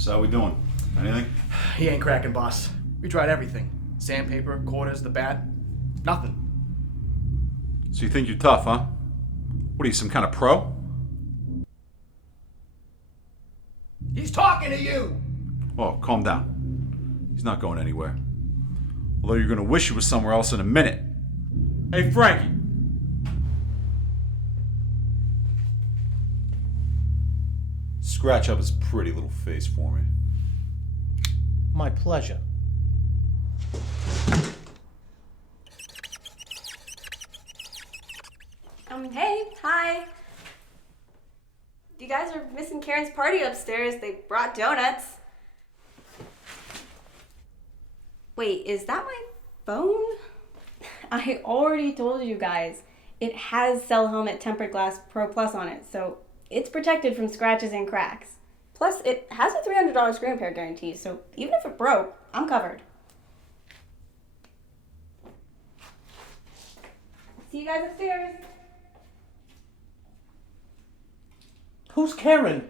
So how we doing? Anything? He ain't cracking, boss. We tried everything. Sandpaper, quarters, the bat. Nothing. So you think you're tough, huh? What are you, some kind of pro? He's talking to you! Oh, calm down. He's not going anywhere. Although you're gonna wish he was somewhere else in a minute. Hey, Frankie! Scratch up his pretty little face for me. My pleasure. Hey, hi. You guys are missing Karen's party upstairs. They brought donuts. Wait, is that my phone? I already told you guys. It has cellhelmet tempered glass Pro Plus on it, so it's protected from scratches and cracks. Plus, it has a $300 screen repair guarantee, so even if it broke, I'm covered. See you guys upstairs. Who's Karen?